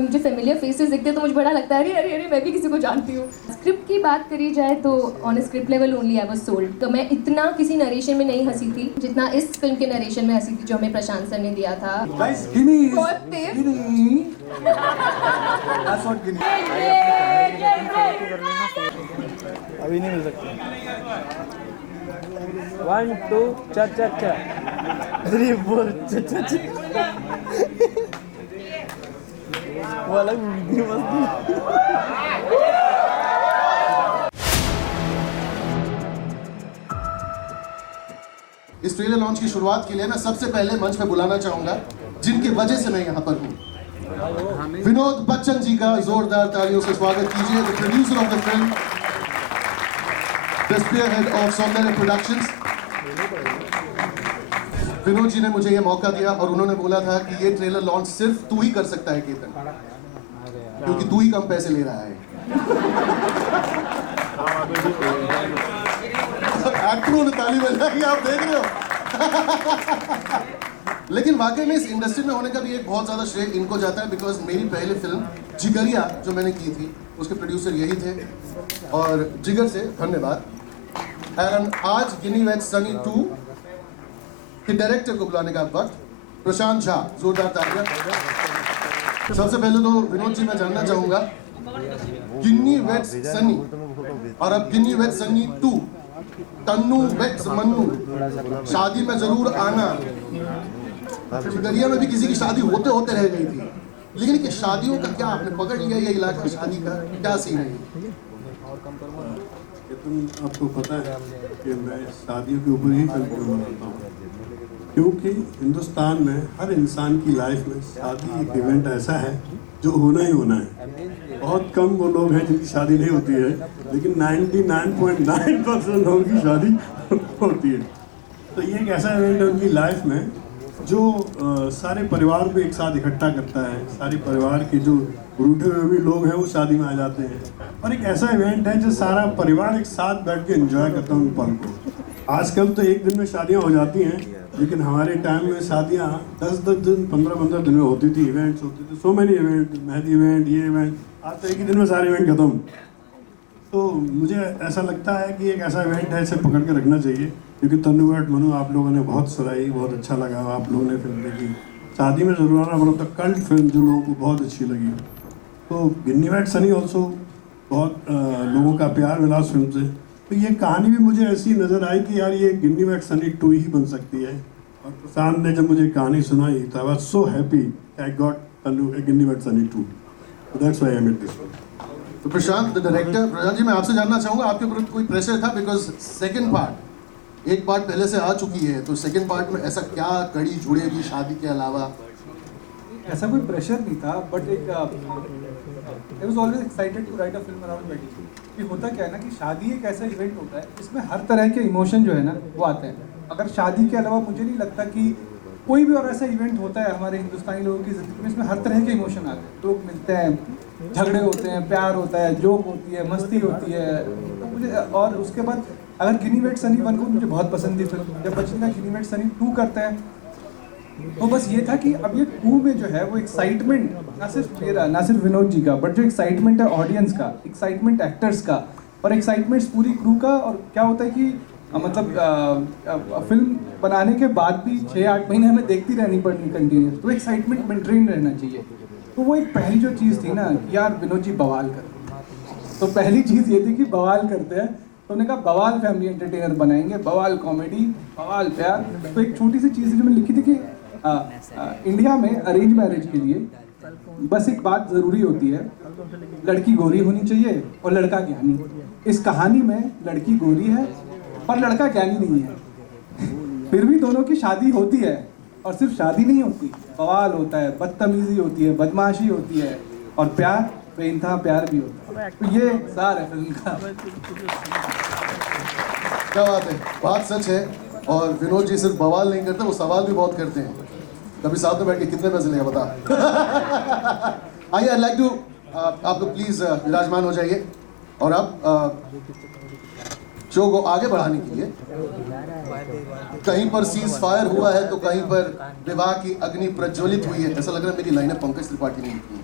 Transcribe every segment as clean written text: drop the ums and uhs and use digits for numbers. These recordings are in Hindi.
कोई मुझे फेमिलियर फेसेस दिखते हैं तो मुझे बड़ा लगता है अरे अरे अरे मैं भी किसी को जानती हूँ। स्क्रिप्ट की बात करी जाए तो on a script level only I was sold. तो मैं इतना किसी नरेशन में नहीं हंसी थी जितना इस फिल्म के नरेशन में हंसी थी जो हमें प्रशांत सर ने दिया था। बहुत तेज। अभी नहीं मिल सकता। 1 2 चा चा चा 3 4 चा चा चा वो अलग वीडियो मस्त। इस ट्रेलर लॉन्च की शुरुआत के लिए मैं सबसे पहले मंच पे बुलाना चाहूंगा जिनकी वजह से मैं यहाँ पर हूँ। विनोद बच्चन जी का जोरदार तालियों से स्वागत कीजिए। The producer of the film, the spearhead of सौंदर्य प्रोडक्शंस। विनोद जी ने मुझे ये मौका दिया और उन्होंने बोला था कि ये ट्रेलर लॉन्च सिर्फ तू ही कर सकता है केतन, क्योंकि तू ही कम पैसे ले रहा है। एक्टरों ने ताली बजाई, आप देख रहे हो। लेकिन वाकई में इस इंडस्ट्री में होने का भी एक बहुत ज़्यादा श्रेय इनको जाता है, बिकॉज मेरी पहली फिल्म जिगरिया जो मैंने की थी उसके प्रोड्यूसर यही थे और जिगर से धन्यवाद। एंड आज गिनी वेज सनी 2 के डायरेक्टर को बुलाने का वक्त, प्रशांत झा, जोरदार तालियां। सबसे पहले तो विनोद जी मैं जानना चाहूंगा, गिन्नी वेज सनी और अब गिन्नी वेज सनी 2, तन्नू वेज मन्नू, शादी में जरूर आना। जिगरिया में भी किसी की शादी होते होते रह गई थी, लेकिन कि शादियों का क्या आपने पकड़ लिया ये इलाका, शादी का क्या सीन है? तुम आपको पता है कि मैं शादियों के ऊपर ही फिल्म क्यों बनाता हूँ, क्योंकि हिंदुस्तान में हर इंसान की लाइफ में शादी एक इवेंट ऐसा है जो होना ही होना है। बहुत कम वो लोग हैं जिनकी शादी नहीं होती है, लेकिन 99.9% लोगों की शादी होती है। तो ये एक ऐसा इवेंट है उनकी लाइफ में जो सारे परिवार को एक साथ इकट्ठा करता है। सारे परिवार के जो रूठे हुए भी लोग हैं वो शादी में आ जाते हैं, और एक ऐसा इवेंट है जो सारा परिवार एक साथ बैठ के एंजॉय करता है उन पल को। आजकल तो एक दिन में शादियां हो जाती हैं, लेकिन हमारे टाइम में शादियां 10-10 दिन 15-15 दिन में होती थी, इवेंट्स होते थे, so many event, mehndi event, ये इवेंट। आज तो एक ही दिन में सारे इवेंट खत्म। तो मुझे ऐसा लगता है कि एक ऐसा इवेंट है, इसे पकड़ के रखना चाहिए, क्योंकि तन्नू वेट मनु आप लोगों ने बहुत सुनाई, बहुत अच्छा लगा, आप लोगों ने फिल्म देखी। शादी में जरूर आना मतलब द कल्ट फिल्म जो लोगों को बहुत अच्छी लगी। तो गिन्नी वेट सनी ऑल्सो बहुत लोगों का प्यार मिला उस फिल्म से। तो ये कहानी भी मुझे ऐसी नज़र आई कि यार ये गिन्नी वेट सनी 2 ही बन सकती है। और प्रशांत ने जब मुझे कहानी सुनाई तो I was so happy I got Ginny weds Sunny 2। That's why I made this film. तो प्रशांत द डायरेक्टर, प्रशांत जी मैं आपसे जानना चाहूंगा आपके ऊपर कोई प्रेशर था? बिकॉज सेकंड पार्ट, एक पार्ट पहले से आ चुकी है, तो सेकंड पार्ट में ऐसा क्या कड़ी जुड़ेगी शादी के अलावा? ऐसा कोई प्रेशर नहीं था, बट एक I was always excited to write a film around wedding. कि होता क्या है ना कि शादी एक ऐसा इवेंट होता है इसमें हर तरह के इमोशन जो है ना वो आते हैं। अगर शादी के अलावा मुझे नहीं लगता कि कोई भी और ऐसा इवेंट होता है हमारे हिंदुस्तानी लोगों की ज़िंदगी में, इसमें हर तरह के इमोशन आते हैं। लोग मिलते हैं, झगड़े होते हैं, प्यार होता है, जोक होती है, मस्ती होती है। तो मुझे, और उसके बाद अगर गिनी वेट सनी 1 को मुझे बहुत पसंद थी फिल्म, जब बच्चन का गिनी वेट सनी 2 करते हैं तो बस ये था कि अब ये 2 में जो है वो एक्साइटमेंट ना सिर्फ मेरा, ना सिर्फ विनोद जी का, बट जो एक्साइटमेंट है ऑडियंस का, एक्साइटमेंट एक्टर्स का, और एक्साइटमेंट पूरी क्रू का। और क्या होता है कि मतलब फिल्म बनाने के बाद भी 6-8 महीने हमें देखती रहनी पड़नी कंटिन्यूस, तो एक्साइटमेंट मेंटेन रहना चाहिए। तो वो एक पहली जो चीज़ थी ना कि यार विनोद जी बवाल कर, तो पहली चीज़ ये थी कि बवाल करते हैं। तो उन्होंने कहा बवाल फैमिली एंटरटेनर बनाएंगे, बवाल कॉमेडी, बवाल प्यार। तो एक छोटी सी चीज़ जो मैंने लिखी थी कि इंडिया में अरेंज मैरिज के लिए बस एक बात ज़रूरी होती है, लड़की गोरी होनी चाहिए और लड़का ज्ञानी। इस कहानी में लड़की गोरी है और लड़का ज्ञानी नहीं है, फिर भी दोनों की शादी होती है। और सिर्फ शादी नहीं होती, बवाल होता है, बदतमीजी होती है, बदमाशी होती है, और प्यार, बेइंतहा प्यार भी होता है। तो ये सार है फिल्म का। क्या बात है, बात सच है। और विनोद जी सिर्फ बवाल नहीं करते, वो सवाल भी बहुत करते हैं। कभी साथ में बैठ के कितने पैसे लेगा बता। आइए, आई लाइक टू, आप लोग प्लीज विराजमान हो जाइए। और अब शो को आगे बढ़ाने के लिए कहीं पर सीज फायर हुआ है तो कहीं पर विवाह की अग्नि प्रज्वलित हुई है। ऐसा लग रहा है मेरी लाइनें पंकज त्रिपाठी ने लिखी है।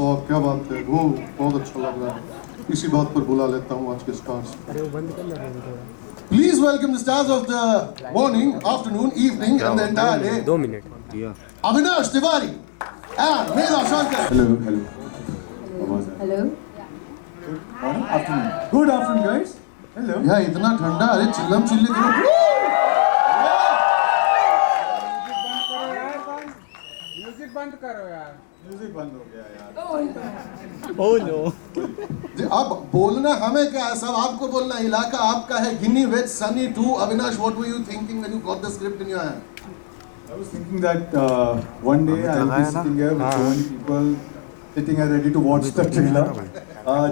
और क्या बात है, वो बहुत अच्छा लग रहा है। इसी बात पर बुला लेता हूँ आज के stars. Please welcome the stars of the morning, afternoon, evening and the entire day. 2 minute. Avinash Tiwari and Medha Shankar. Hello hello आवाज है। Hello afternoon, good afternoon guys. Hello. यार इतना ठंडा, अरे चिल्लम चिल्ली करो। म्यूजिक बंद करो यार। म्यूजिक बंद हो गया यार। Oh no. अब बोलना हमें क्या है, सब आपको बोलना, इलाका आपका है। Ginny with Sunny too. Avinash, what were you thinking when you got the script in your hand? I was thinking that one day I'll be sitting here with so many people sitting here ready to watch the trailer.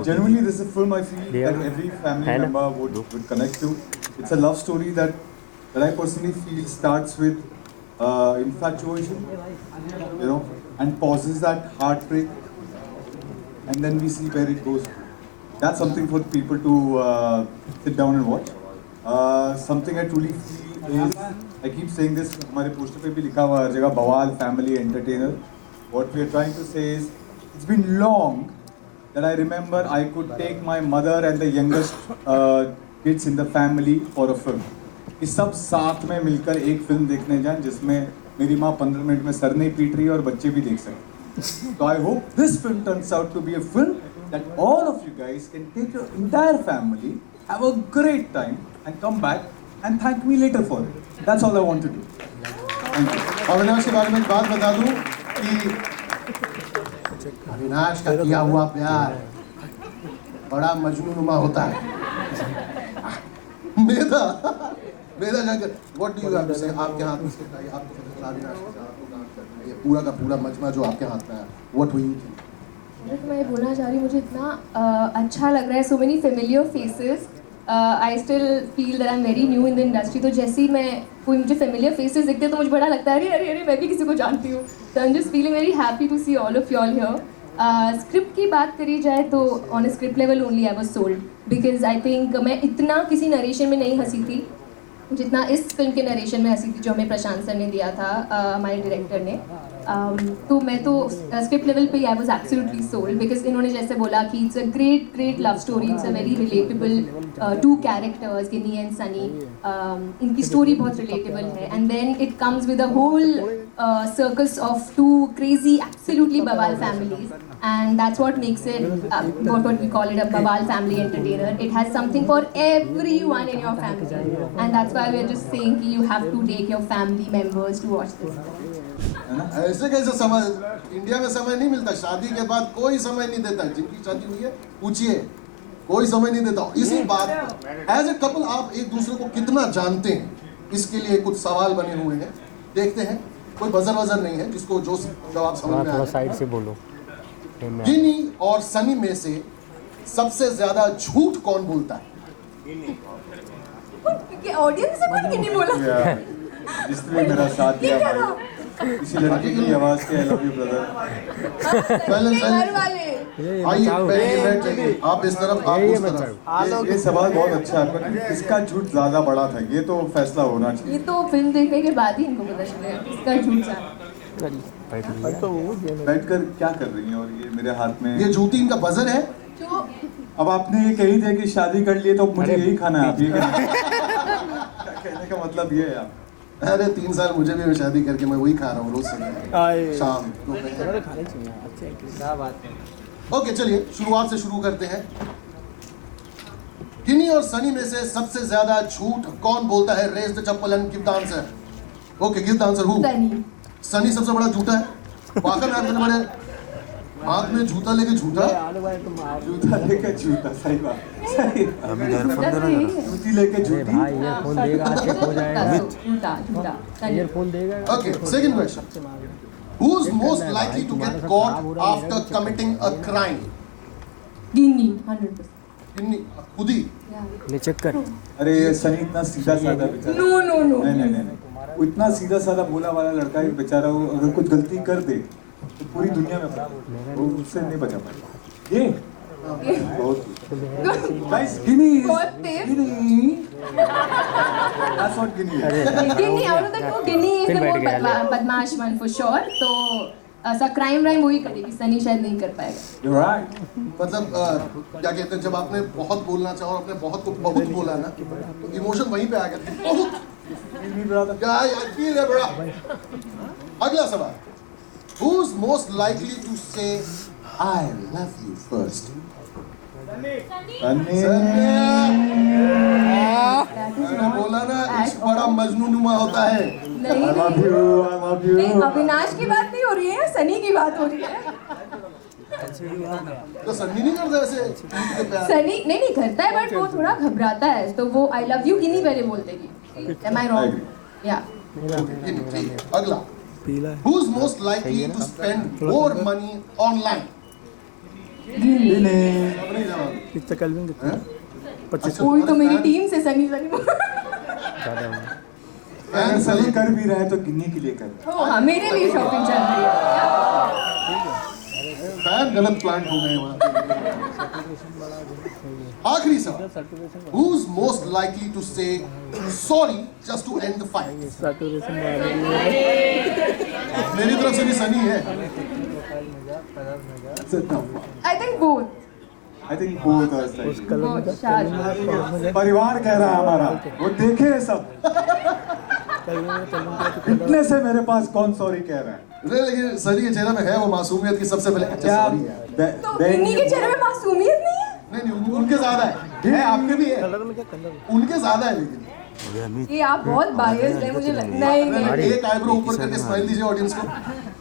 Genuinely, this is a film I feel that every family member would connect to. It's a love story that I personally feel starts with infatuation, you know, and pauses at heartbreak, and then we see where it goes. That's something for people to sit down and watch. Something I truly feel is, I keep saying this, हमारे पोस्टर पे भी लिखा हुआ हर जगह, बवाल family entertainer. What we are trying to say is, it's been long that I remember I could take my mother and the youngest kids in the family for a film. कि सब साथ में मिलकर एक फिल्म देखने जाएं जिसमें मेरी माँ 15 मिनट में सर नहीं पीट रही है और बच्चे भी देख सकें. So I hope this film turns out to be a film that all of you guys can take your entire family, have a great time and come back and thank me later for it. That's all I want to do. Thank you. Avinash के बारे में एक बात बता दूं कि अविनाश का किया हुआ प्यार बड़ा मजनूनुमा होता है। Medha Shankar, what do you have to say? आपके हाथ में स्क्रिप्ट आई, आपको पता चला अविनाश के साथ आपको काम करना है, ये पूरा का पूरा मजमा जो आपके हाथ में है, व्हाट वर यू थिंक? मैं ये बोलना चाह रही हूँ, मुझे इतना अच्छा लग रहा है, so many familiar faces. I still feel that I am very new in the industry. तो जैसे ही मैं कोई मुझे फेमिलियर फेसेस दिखते हैं तो मुझे बड़ा लगता है अरे अरे अरे मैं भी किसी को जानती हूँ. तो I am just feeling very happy to see all of you all here. Script की बात करी जाए तो on a script level only I was sold, because I think मैं इतना किसी नरेशन में नहीं हंसी थी जितना इस फिल्म के नरेशन में हंसी थी जो हमें प्रशांत सर ने दिया था, हमारे डायरेक्टर ने. तो मैं तो स्क्रिप्ट लेवल पे I was absolutely sold, because इन्होंने जैसे बोला कि it's a great love story, it's a very relatable two characters, Ginny and Sunny. इनकी स्टोरी बहुत रिलेटेबल है, and then it comes with a whole circus of two crazy absolutely बवाल families, and that's what makes it what we call it a Bawal family entertainer. It has something for everyone in your family, and that's why we're just saying कि you have to take your family members to watch this. ऐसे कैसे समय, इंडिया में समय नहीं मिलता, शादी के बाद कोई समय नहीं देता. जिनकी शादी हुई है पूछिए, कोई समय नहीं देता. इसी बात पर एज ए कपल आप एक दूसरे को कितना जानते हैं, इसके लिए कुछ सवाल बने हुए हैं. देखते हैं, कोई बजर नहीं है, जिसको जो जवाब समझ में आए. साइड से बोलो. गिनी और सनी में से सबसे ज्यादा झूठ कौन बोलता है? ऑडियंस से कौन गिनी बोला? जिसने मेरा साथ दिया भाई, इसी लड़की की आवाज के आई लव यू ब्रदर. घर वाले आइए पहले बैठिए, आप इस तरफ, आप उस तरफ. ये सवाल बहुत अच्छा है, पर इसका झूठ ज्यादा बड़ा था, ये तो फैसला होना चाहिए. ये तो फिल्म देखने के बाद ही इनको पता चलेगा इसका झूठ था. बैठकर क्या कर रही हैं? और ये मेरे हाथ में ये जूती इनका बजर है. जो अब आपने ये कही दिया कि शादी कर लिए तो मुझे यही खाना है. आप ये कहने का मतलब ये है आप. अरे 3 साल मुझे भी शादी करके मैं वही खा रहा हूँ रोज से, शाम दोपहर. क्या बात है. ओके चलिए शुरुआत से शुरू करते हैं. गिनी और सनी में से सबसे ज्यादा झूठ कौन बोलता है? Raise the chappal and give the answer. Okay, give the answer. Who? Sunny. Sunny सबसे बड़ा झूठा है. वाकई में आप इतने बड़े हाथ में जूता लेके झूठा, जूता लेके झूठा. सही बात, सही. जूती लेके झूठी. ईयरफोन देगा, चेक हो जाएगा. झूठा. ईयरफोन देगा. Okay, second question. Who is most likely to get caught after committing a crime? Ginny 100%. Ginny खुद ही. ले चेक कर. अरे ये सनी इतना सीधा साधा बेचारा. नो. नहीं. वो इतना सीधा साधा भोला वाला लड़का है बेचारा. वो अगर कुछ गलती कर दे तो पूरी दुनिया में वो उससे नहीं बचा पाएगा. ये बहुत गाइस, गिनी बहुत तेज. गिनी that's what गिनी है. गिनी out of the two, Guinea is the more बदमाश one for sure. तो ऐसा क्राइम वाइम वही करेगी, सनी शायद नहीं कर पाएगा। You're right. मतलब क्या कहते हैं, जब आपने बहुत बोलना चाहा और आपने बहुत को बहुत बोला ना, तो इमोशन वहीं पे आ गया। बहुत क्या I feel it, bro. अगला सवाल, Who's most likely to say I love you first? मैंने बोला ना, इश्क बड़ा मजनूनुमा होता है। नहीं नहीं, अविनाश की बात नहीं हो रही है, सनी की बात हो रही है। तो सन्नी नहीं करता ऐसे सनी नहीं करता है, बट वो थोड़ा घबराता है, तो वो आई लव यू गिनी पहले बोल देगी। Am I wrong? Yeah. अगला, Who's most likely to spend more money online? अपनी जवाब। कितना कलविंग कितना? 25 कोई तो मेरी टीम से सनी सनी अगर सही कर भी रहा है तो गिन्नी के लिए कर रहा है। हाँ, मेरे लिए शॉपिंग चल रही है। फैन गलत प्लांट हो गए वहाँ। आखिरी सवाल, Who's most likely to say sorry just to end the fight? मेरी तरफ से भी सनी है। I think both. I think both are slightly. Both, शायद। परिवार कह रहा है हमारा, वो देखे है सब। इतने से मेरे पास कौन सॉरी कह रहा है? नहीं, लेकिन सनी के चेहरे में है वो मासूमियत की सबसे पहले। अच्छा sorry है। तो गिन्नी के चेहरे में मासूमियत नहीं है? नहीं, उनके ज्यादा है, आपके भी है, उनके ज्यादा है। लेकिन ये आप बहुत बायस्ड है, मुझे नहीं नहीं। एक आईब्रो ऊपर करके स्माइल दीजिए ऑडियंस को।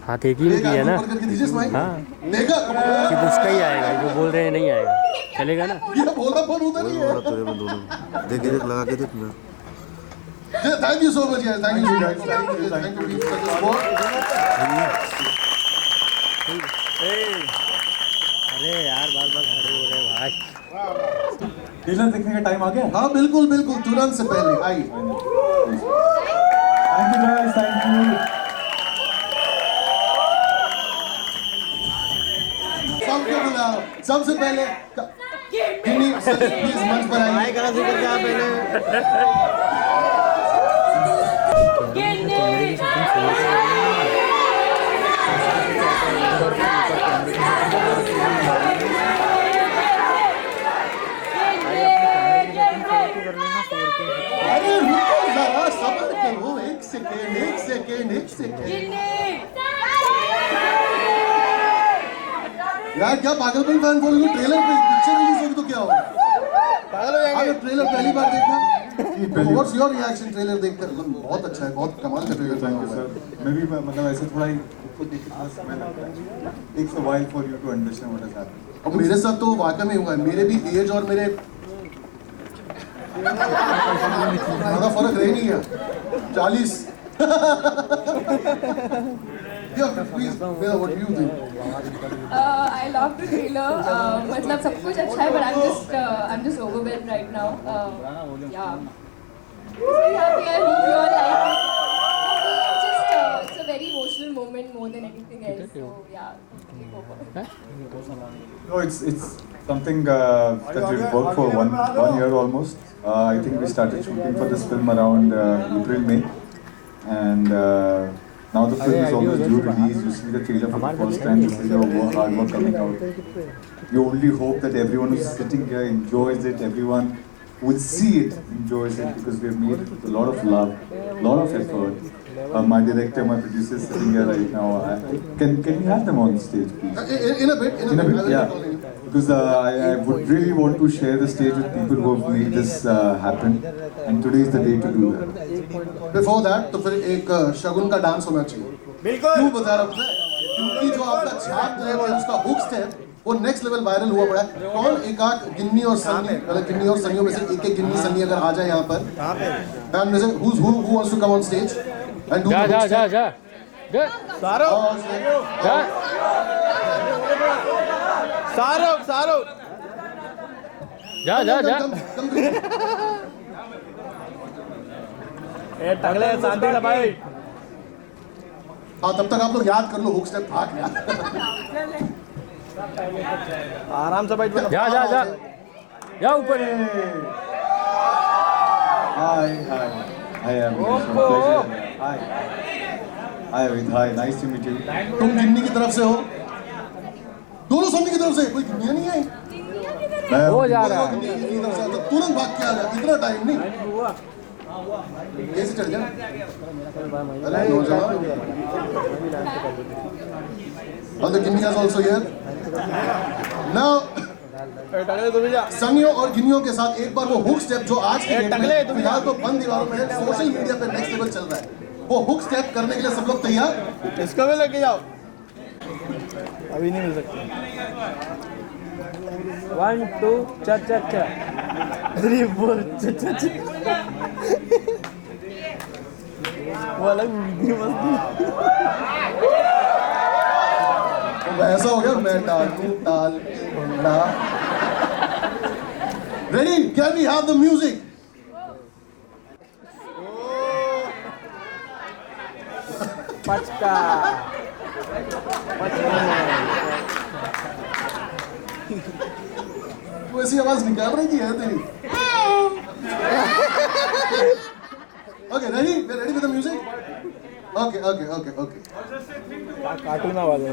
हाथ एक ही में एक किया आईब्रो ना, ऊपर करके दीजिए स्माइल। हाँ। देखा सिर्फ उसका ही आएगा, जो बोल रहे हैं नहीं आएगा, चलेगा ना? ये बोला पर उधर ही है। देख देख लगा के देख ना। थैंक यू सो मच यार, थैंक यू थैंक यू अरे यार बार बार खड़े हो रहे भाई। ट्रेलर देखने का टाइम आ गया। हाँ बिल्कुल बिल्कुल, तुरंत से पहले आइए। Thank you guys, thank you. सबको बुलाओ, सबसे पहले गिन्नी प्लीज मंच पर आइए। अरे रुको जरा, सब्र करो, एक सेकेंड। यार क्या पागलपन फैन बोलोगे, ट्रेलर पे पिक्चर रिलीज होगी तो क्या होगा? पागल हो जाएंगे। ट्रेलर पहली बार देखा, व्हाट्स योर रिएक्शन ट्रेलर देखकर? बहुत अच्छा है, बहुत कमाल का ट्रेलर बना हुआ है। मैं भी मतलब ऐसे थोड़ा ही खुद देखने में समय लगता है। Takes a while for you to understand what has happened. और मेरे साथ तो वाकई में हुआ है, मेरे भी एज और मेरे ज़्यादा फर्क रह नहीं गया, 40। Yeah, please, Mera, what do you think? I love the trailer. मतलब सब कुछ अच्छा है, but I'm just overwhelmed right now. Yeah. Very happy. I hope you all like it. Just it's a very emotional moment more than anything else. So yeah, take over. No, it's something that we've worked for one year almost. I think we started shooting for this film around April, May, and now the film is almost due release. You see the trailer for the first time. You see the hard work coming out. You only hope that everyone who's sitting here enjoys it. Everyone who will see it enjoys it, because we have made it with a lot of love, a lot of effort. My director, my producer is sitting here right now. Can we have them on stage, please? In a bit. I will Yeah. call you. Because I would really want to share the stage with people who have made this happen, and today is the day to do that. Before that, तो फिर एक शगुन का डांस होना चाहिए। बिल्कुल। क्यों बता रहा हूँ? क्योंकि जो आपका छाप है, उसका हुक स्टेप, वो नेक्स्ट लेवल वायरल हुआ पड़ा है। कौन एक आध गिन्नी और सन्नी, मतलब गिन्नी और सन्नियों में से एक गिन्नी सन्नी अगर आ जाए यहाँ पर, and में से who wants to come on stage and do the hook step? जा ए टगले शांति दबाए। हाँ, तब तक आप लोग याद कर लो हुक स्टेप, भाग यार। आराम से बैठ। जा ऊपर। Hi, I am. Hi. Hi Avid, hi, nice to meet you. तुम गिन्नी की तरफ से हो? दोनों सन्नी की तरफ से, कोई गिन्निया नहीं आई? हो जा रहा है। गिन्नी की तरफ से आता, तुरंत भाग के आ गया, इतना टाइम नहीं। कैसे चढ़ गया? अरे नौजवान। And the Guineas also here. Now, सनियों और गिनियों के साथ एक बार वो हुक स्टेप जो आज के डेट में फिलहाल तो बंद दीवारों में सोशल मीडिया पे नेक्स्ट लेवल चल रहा है, वो हुक स्टेप करने के लिए सब लोग तैयार? इसको भी लेके जाओ। अभी नहीं मिल सकते। 1 2 चा चा चा 3 4 चा चा चा। वो अलग वीडियो मस्ती। तो ऐसा हो गया, मैं डालूं ताल bhangra. Ready? Can we have the music? पचका तू ऐसी आवाज निकाल रही है तेरी? Okay, ready? Ready with the music? Okay okay okay okay. Cartoon आवाज है।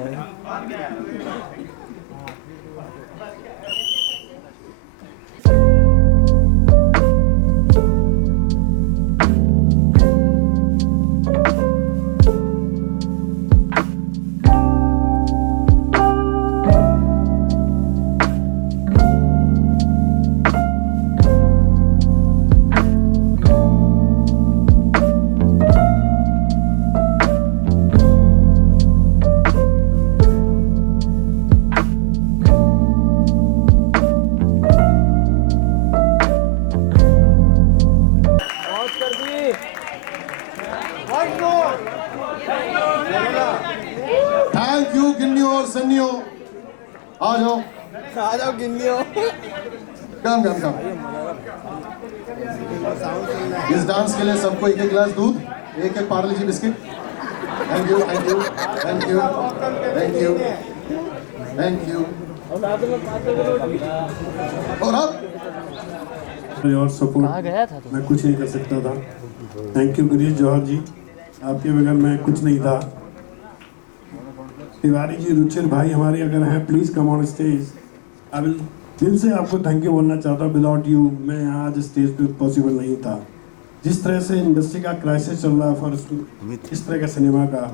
थैंक यू गिन्नियों और सन्नियों, आ जाओ आ जाओ गिन्नियों। कम कम कम। इस डांस के लिए सबको एक एक गिलास दूध, एक एक पार्ले जी biscuit. Thank you thank you thank you thank you thank you. और अब और सपोर्ट मैं कुछ नहीं कर सकता था। थैंक यू गिरीश जौहर जी, आपके बगैर मैं कुछ नहीं था। तिवारी जी, रुचिर भाई हमारे अगर हैं, please come on stage. I will दिल से आपको थैंक यू बोलना चाहता हूँ। विदाउट यू मैं यहाँ आज स्टेज पे पॉसिबल नहीं था। जिस तरह से इंडस्ट्री का क्राइसिस चल रहा है फॉर इस तरह का सिनेमा का,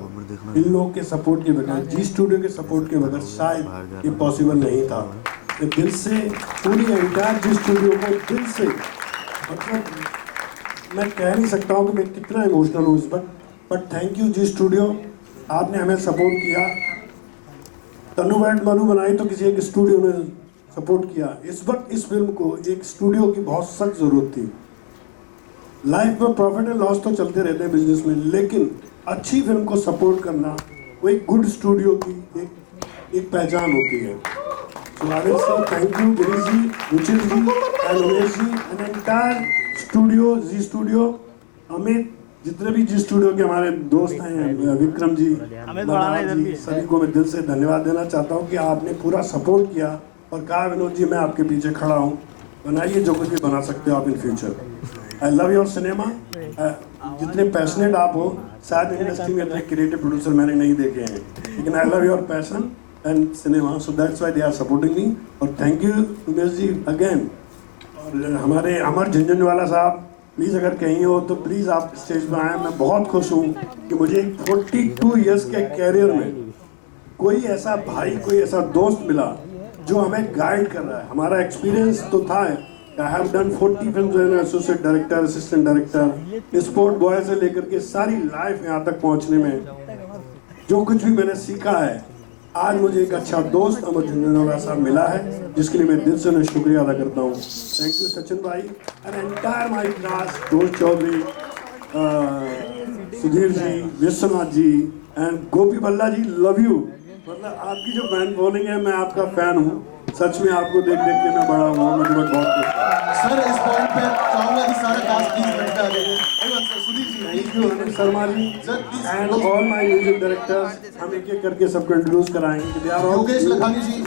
इन लोगों के सपोर्ट के बगैर, जी स्टूडियो के सपोर्ट के बगैर शायद ये पॉसिबल नहीं था। तो दिल से पूरी एंटायर जी स्टूडियो को दिल से, मतलब मैं कह नहीं सकता हूँ कि मैं कितना इमोशनल हूँ इस वक्त, but thank you Zee studio, आपने हमें सपोर्ट किया। तनु बैठ मनु बनाई तो किसी एक स्टूडियो ने सपोर्ट किया। इस वक्त इस फिल्म को एक स्टूडियो की बहुत सख्त जरूरत थी। लाइफ में प्रॉफिट एंड लॉस तो चलते रहते हैं बिजनेस में, लेकिन अच्छी फिल्म को सपोर्ट करना वो एक गुड स्टूडियो की एक पहचान होती है। So I will say thank you Girish ji, Ruchir ji and Umesh ji and entire studio ji studio, Amit, जितने भी जी स्टूडियो के हमारे दोस्त हैं, विक्रम जी, मनोज जी, सभी को मैं दिल से धन्यवाद देना चाहता हूँ कि आपने पूरा सपोर्ट किया और कहा विनोद जी मैं आपके पीछे खड़ा हूँ, बनाइए जो कुछ भी बना सकते हो आप in future. I love your cinema. जितने पैशनेट आप हो, शायद इंडस्ट्री में इतने क्रिएटिव प्रोड्यूसर मैंने नहीं देखे हैं, लेकिन I love your passion and cinema, so that's why they are supporting me. और thank you Umesh ji again. और हमारे अमर झुंझुनवाला साहब, प्लीज़ अगर कहीं हो तो प्लीज़ आप स्टेज पर आएँ। मैं बहुत खुश हूँ कि मुझे 42 इयर्स के कैरियर में कोई ऐसा भाई, कोई ऐसा दोस्त मिला जो हमें गाइड कर रहा है। हमारा एक्सपीरियंस तो था, I have done 40 films as associate director, assistant director, spot boy से लेकर के सारी लाइफ यहाँ तक पहुँचने में जो कुछ भी मैंने सीखा है, आज मुझे एक अच्छा दोस्त अमर झुंझुनवाला साहब मिला है, जिसके लिए मैं दिल से उन्हें शुक्रिया अदा करता हूँ। थैंक यू सचिन भाई एंड एंटायर माय क्लास, दोस्त चौधरी, सुधीर जी, विश्वनाथ जी एंड गोपी बल्ला जी, लव यू। मतलब आपकी जो फैन फॉलोइंग है, मैं आपका फैन हूँ। सच में आपको देख देख के मैं बड़ा हुआ, मुझे बहुत खुश हूँ। सर इस पॉइंट पे चाहूंगा कि सारे कास्ट प्लीज बैठ जाइए। Sudhir ji, thank you Anil Sharma ji and all my music directors. हम एक एक करके सबको इंट्रोड्यूस कराएंगे। They are all Yogesh Lakhani ji,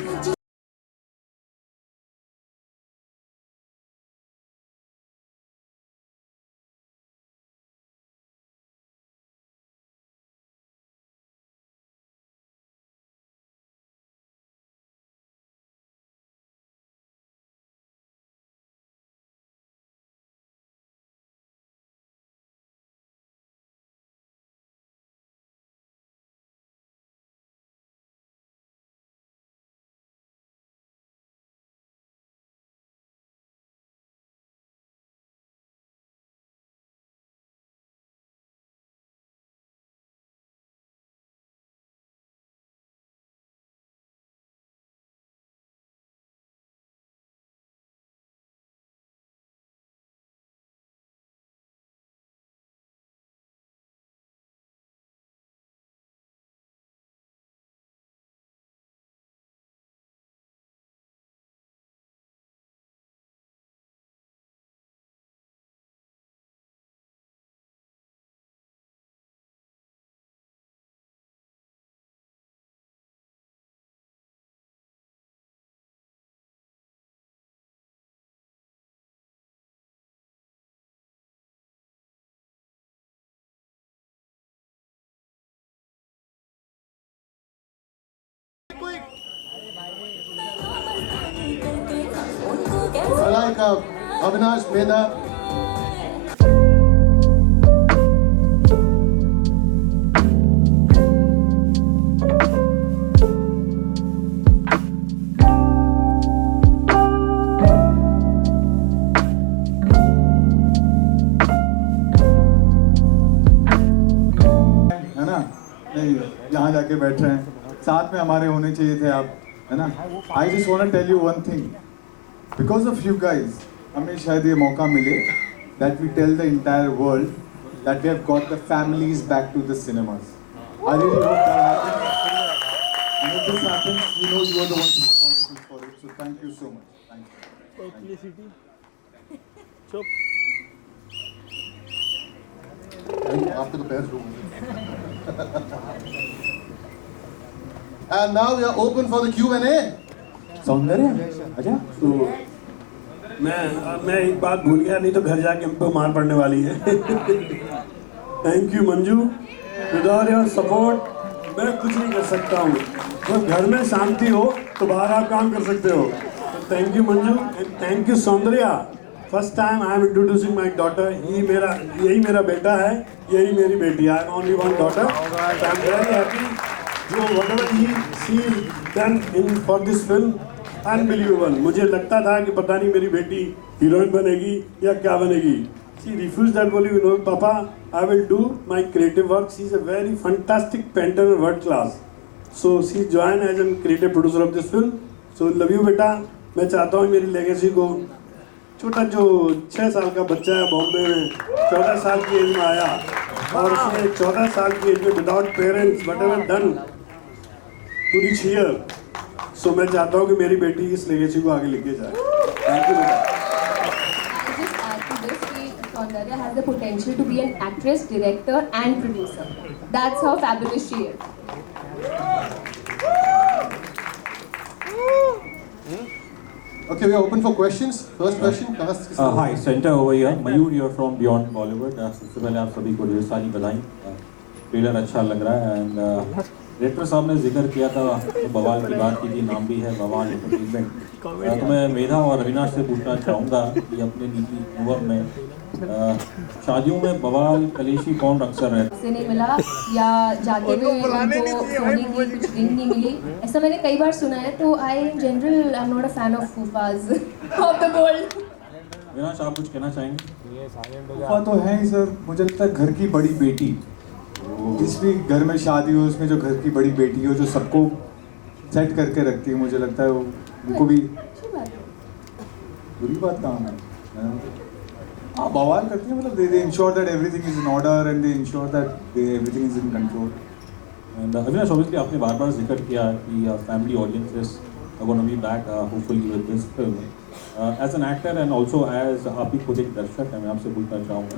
like Avinash Mehta. है ना, नहीं यहाँ जाके बैठ रहे हैं, साथ में हमारे होने चाहिए थे आप, है ना। I just want to tell you one thing, because of you guys हमें शायद ये मौका मिले that we tell the entire world that we have got the families back to the cinemas. I really hope that happens. And if this happens, we know you are the ones responsible for it. So thank you so much. Thank you. After the best room. And now we are open for the Q&A. सौंदर्य अच्छा तो मैं एक बात भूल गया, नहीं तो घर जाके हम पे मार पड़ने वाली है. Thank you Manju, without your support मैं कुछ नहीं कर सकता हूँ. तो घर में शांति हो तो बाहर आप काम कर सकते हो. Thank you Manju and thank you Soundarya. First time I am introducing my daughter. यही मेरा बेटा है, यही मेरी बेटी है. I am only one daughter. I am very happy. जो whatever she done in for this film, unbelievable. मुझे लगता था कि पता नहीं मेरी बेटी हीरोइन बनेगी या क्या बनेगी. She refused that, बोली no पापा I will do my creative work. She is a very fantastic painter and world class. So she joined as a creative producer of this film. So love you बेटा. मैं चाहता हूँ मेरी लेगेसी को, छोटा जो 6 साल का बच्चा है बॉम्बे में 14 साल की एज में आया और उसने 14 साल की एज में without parents whatever done to reach here. So मैं चाहता हूँ कि मेरी बेटी इस लेगेसी को आगे लेके जाए. थैंक यू बेटा. I'll just add to this that Saundarya has the potential to be an actress, director, and producer. That's how fabulous she is. Okay, we are open for questions. First question, Hi, Center over here. Mayur here from Beyond Bollywood. सबसे पहले आप सभी को ढेर सारी बधाई. ट्रेलर अच्छा लग रहा है एंड डायरेक्टर साहब ने जिक्र किया था तो बवाल की बात की थी, नाम भी है बवाल एंटरटेनमेंट. तो मैं मेधा और अविनाश से पूछना चाहूँगा कि अपने निजी अनुभव में शादियों में बवाल कलेशी कौन अक्सर रहता से नहीं मिला या जाते हुए उनको सोने की कुछ रिंग नहीं मिली, ऐसा मैंने कई बार सुना है. तो I in general I am not a fan of phuphas of the gold. Avinash आप कुछ कहना चाहेंगे? फूफा तो है ही सर, मुझे लगता है घर की बड़ी बेटी. जिस भी घर में शादी हो उसमें जो घर की बड़ी बेटी हो जो सबको सेट करके रखती है, मुझे लगता है वो उनको भी अच्छी बात है. बुरी बात काम है. हाँ बवाल करती है, मतलब दे ensure that everything is in order and they ensure that everything is in control. And Avinash obviously आपने बार बार जिक्र किया कि family audiences are going to be back hopefully with this film. As an actor and also as आप भी खुद एक दर्शक हैं, मैं आपसे पूछना चाहूँगा.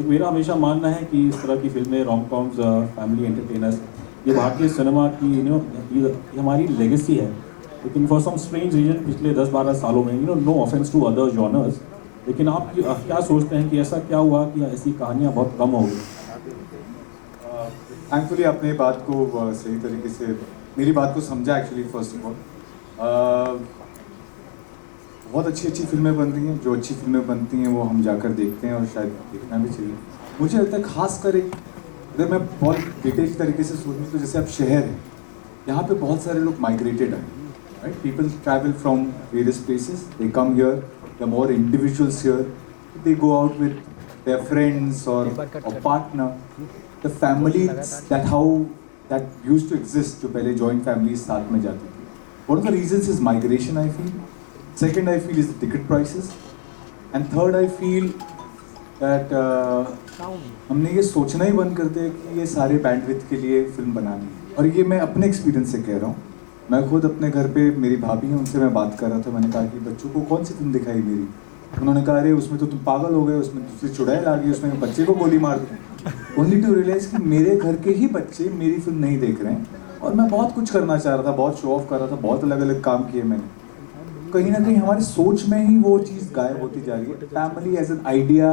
एक मेरा हमेशा मानना है कि इस तरह की फिल्में रोम कॉम्स फैमिली एंटरटेनर्स ये भारतीय सिनेमा की ये हमारी लेगेसी है. लेकिन फॉर सम स्ट्रेंज रीजन पिछले 10-12 सालों में no offence to other genres, लेकिन आप क्या सोचते हैं कि ऐसा क्या हुआ कि ऐसी कहानियाँ बहुत कम हो गई? थैंकफुली आपने ये बात को सही तरीके से मेरी बात को समझा. एक्चुअली फर्स्ट ऑफ ऑल बहुत अच्छी अच्छी फिल्में बन रही हैं. जो अच्छी फिल्में बनती हैं वो हम जाकर देखते हैं और शायद देखना भी चाहिए. मुझे लगता है खासकर एक अगर मैं बहुत डिटेल तरीके से सोचूँ तो जैसे अब शहर है, यहाँ पे बहुत सारे लोग माइग्रेटेड हैं, right. People travel from various places, they come here, the more individuals here, they go out with their friends और partner. The family that used to exist, जो पहले जॉइंट फैमिली साथ में जाती थी. One of the reasons is migration, I feel. Second, I feel is the ticket prices. And third, I feel that हमने ये सोचना ही बंद कर दिया कि ये सारे बैंडविड्थ के लिए फिल्म बनानी है. और ये मैं अपने एक्सपीरियंस से कह रहा हूँ. मैं खुद अपने घर पे मेरी भाभी हैं, उनसे मैं बात कर रहा था. मैंने कहा कि बच्चों को कौन सी फिल्म दिखाई मेरी. उन्होंने कहा अरे उसमें तो तुम पागल हो गए, उसमें दूसरी चुड़ैल आ गई, उसमें बच्चे को गोली मार दी. ओनली टू रियलाइज कि मेरे घर के ही बच्चे मेरी फिल्म नहीं देख रहे हैं. और मैं बहुत कुछ करना चाह रहा था, बहुत शो ऑफ कर रहा था, बहुत अलग अलग काम किए मैंने. कहीं ना कहीं हमारी सोच में ही वो चीज़ गायब होती जा रही है. Family as an idea,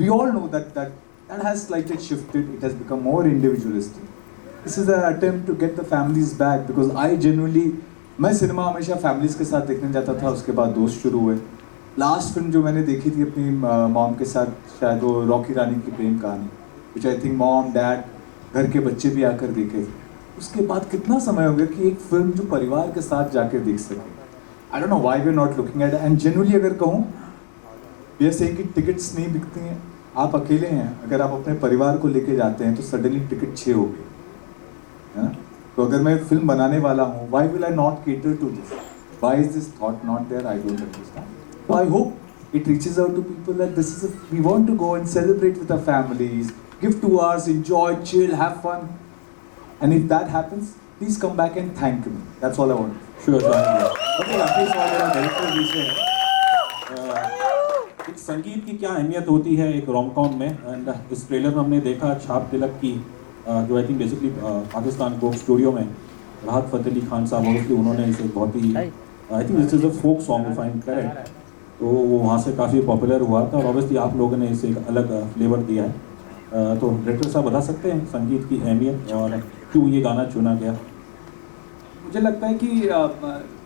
we all know that has slightly shifted. It has become more individualistic. This is an attempt to get the families back because I genuinely, मैं सिनेमा हमेशा फैमिलीज़ के साथ देखने जाता था. उसके बाद दोस्त शुरू हुए. लास्ट फिल्म जो मैंने देखी थी अपनी मॉम के साथ, शायद वो रॉकी रानी की प्रेम कहानी, विच आई थिंक मॉम डैड घर के बच्चे भी आकर देखे थे। उसके बाद कितना समय हो गया कि एक फिल्म जो परिवार के साथ जाके देख सके। I don't know why we are not looking at, and generally अगर कहूँ ये सही कि टिकट्स नहीं बिकती हैं, आप अकेले हैं, अगर आप अपने परिवार को लेके जाते हैं तो सडनली टिकट 6 हो गई है ना। तो अगर मैं फिल्म बनाने वाला हूँ, why will I not cater to this, why is this thought not there, I don't understand. So I hope it reaches out to people that this is we want to go and celebrate with our families, give 2 hours, enjoy, chill, have fun, and if that happens, please come back and thank me. That's all I want. Sure, director ji से एक संगीत की क्या अहमियत होती है एक रोम कॉम में, एंड इस ट्रेलर में हमने देखा छाप तिलक की, जो I think basically Pakistan Coke studio में राहत फ़तेह अली खान साहब, ऑब्वियसली उन्होंने इसे बहुत ही, I think this is a folk song if I am correct, तो वो वहाँ से काफ़ी पॉपुलर हुआ था, और ऑब्वियसली आप लोगों ने इसे एक अलग फ्लेवर दिया है। तो डायरेक्टर साहब बता सकते हैं संगीत की अहमियत और क्यों ये गाना चुना गया? मुझे लगता है कि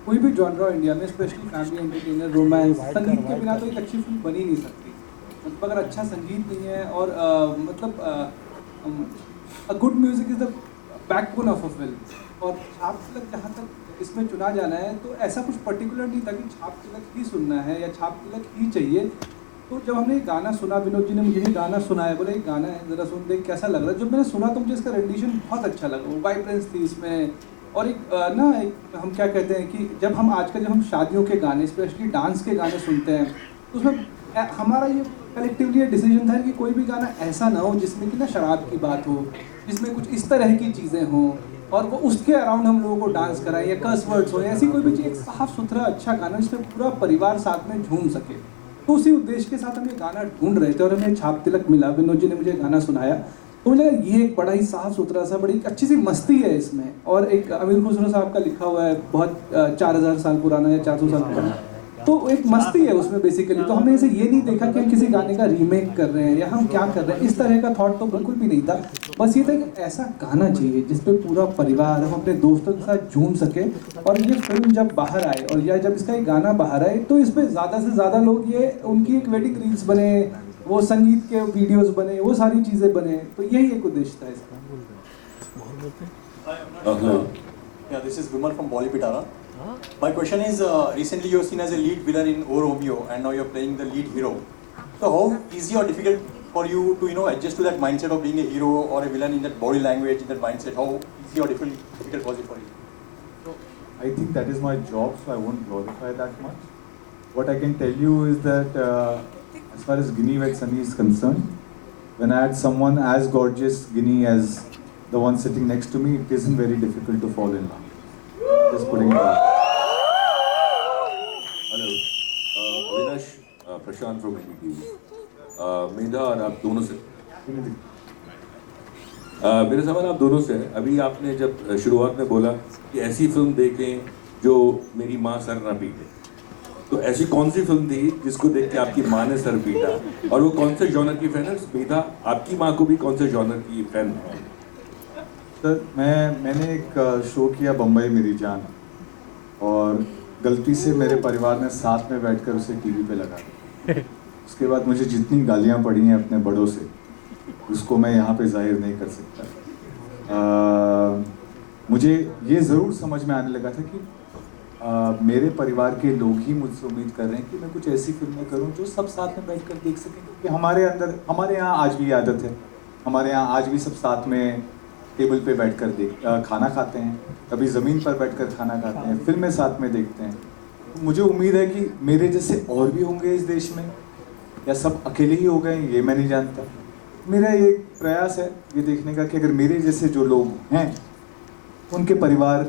कोई भी जॉनरा इंडिया में, स्पेशली फैमिली एंटरटेनर, रोमांस, संगीत के बिना तो एक अच्छी फिल्म बन ही नहीं सकती। मतलब अगर अच्छा संगीत नहीं है और a good music is the backbone of a film. और छाप तिलक जहाँ तक इसमें चुना जाना है, तो ऐसा कुछ पर्टिकुलर नहीं था कि छाप तिलक ही सुनना है या छाप तिलक ही चाहिए। तो जब हमने ये गाना सुना, विनोद जी ने मुझे ये गाना सुनाया, बोले ये गाना है ज़रा सुन देख कैसा लग रहा है। जब मैंने सुना तो मुझे इसका रेंडिशन बहुत अच्छा लगा, वो वाइब्रेंस थी इसमें। और एक हम क्या कहते हैं कि जब हम शादियों के गाने, स्पेशली डांस के गाने सुनते हैं, तो उसमें हमारा ये कलेक्टिवली डिसीजन था कि कोई भी गाना ऐसा ना हो जिसमें कि ना शराब की बात हो, जिसमें कुछ इस तरह की चीज़ें हों और वो उसके अराउंड हम लोगों को डांस कराएं, या कर्स वर्ड्स हो, ऐसी कोई भी चीज़, एक साफ सुथरा अच्छा गाना जिसमें पूरा परिवार साथ में झूम सके। तो उसी उद्देश्य के साथ हम ये गाना ढूंढ रहे थे और हमें छाप तिलक मिला। विनोद जी ने मुझे गाना सुनाया तो मुझे लगा ये एक बड़ा ही साफ सुथरा सा, बड़ी अच्छी सी मस्ती है इसमें। और एक अमीर खुसरो साहब का लिखा हुआ है, बहुत 4000 साल पुराना या 400 साल पुराना, तो एक मस्ती है उसमें बेसिकली। तो हमने इसे ये नहीं देखा कि हम किसी गाने का रीमेक कर रहे हैं या हम क्या कर रहे हैं, इस तरह का थॉट तो बिल्कुल भी नहीं था। बस ये था कि ऐसा गाना चाहिए जिस पे पूरा परिवार, हम अपने दोस्तों के साथ झूम सके। और ये फिल्म जब बाहर आए और या जब इसका ये गाना बाहर आए, तो इस पर ज़्यादा से ज़्यादा लोग, ये उनकी एक वेडिंग रील्स बने, वो संगीत के वीडियोस बने, वो सारी चीज़ें बने। तो यही एक उद्देश्य था इसका। Yeah, this is Vimal from Bolly Pitara. My question is, recently you're seen as a lead villain in O Romeo, and now you're playing the lead hero. So how easy or difficult for you to adjust to that mindset of being a hero or a villain in that body language, in that mindset? How easy or difficult was it for you? I think that is my job, so I won't glorify that much. What I can tell you is that as far as Ginny with Sunny is concerned, when I had someone as gorgeous Ginny as the one sitting next to me, it isn't very difficult to fall in love. Just putting it out. Hello, Avinash, Prashant from NDTV। मेधा और आप दोनों से मेरा सवाल आप दोनों से है। अभी आपने जब शुरुआत में बोला कि ऐसी फिल्म देखें जो मेरी माँ सर ना पीटे, तो ऐसी कौन सी फिल्म थी जिसको देख के आपकी माँ ने सर पीटा, और वो कौन से जॉनर की फैन है? मेधा, आपकी माँ को भी कौन से जॉनर की फैन है? सर, मैंने एक शो किया बम्बई मेरी जान, और गलती से मेरे परिवार ने साथ में बैठकर उसे टीवी पे लगा दिया। उसके बाद मुझे जितनी गालियाँ पड़ी हैं अपने बड़ों से, उसको मैं यहाँ पे जाहिर नहीं कर सकता। मुझे ये ज़रूर समझ में आने लगा था कि मेरे परिवार के लोग ही मुझसे उम्मीद कर रहे हैं कि मैं कुछ ऐसी फिल्में करूं जो सब साथ में बैठकर देख सकें। क्योंकि हमारे यहाँ आज भी आदत है, हमारे यहाँ आज भी सब साथ में टेबल पे बैठकर खाना खाते हैं, कभी ज़मीन पर बैठकर खाना खाते हैं, फिल्में साथ में देखते हैं। तो मुझे उम्मीद है कि मेरे जैसे और भी होंगे इस देश में, या सब अकेले ही हो गए ये मैं नहीं जानता। मेरा ये प्रयास है ये देखने का कि अगर मेरे जैसे जो लोग हैं उनके परिवार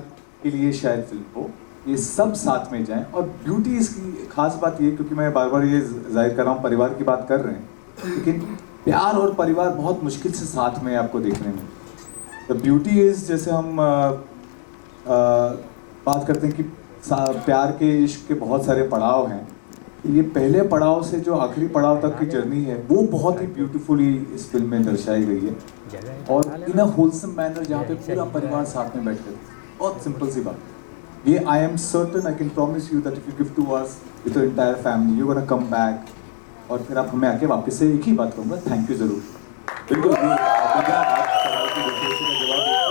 के लिए शायद फिल्म हो, ये सब साथ में जाएं। और ब्यूटी इसकी खास बात ये, क्योंकि मैं बार बार ये जाहिर कर रहा हूँ, परिवार की बात कर रहे हैं, लेकिन प्यार और परिवार बहुत मुश्किल से साथ में आपको देखने में। द ब्यूटी इज़, जैसे हम बात करते हैं कि प्यार के, इश्क के बहुत सारे पड़ाव हैं, ये पहले पड़ाव से जो आखिरी पड़ाव तक की जर्नी है वो बहुत ही ब्यूटीफुली इस फिल्म में दर्शाई गई है, और इन अ होलसम मैनर, जहाँ पे पूरा परिवार साथ में बैठ कर, बहुत सिंपल सी बात। ये I am certain I can promise you that if you give to us with your entire family, you're gonna come back. और फिर आप हमें आके वापस से एक ही बात कहूँगा, थैंक यू ज़रूर। बिल्कुल जी, बेटा, आप सवाल के जैसे का जवाब दीजिए।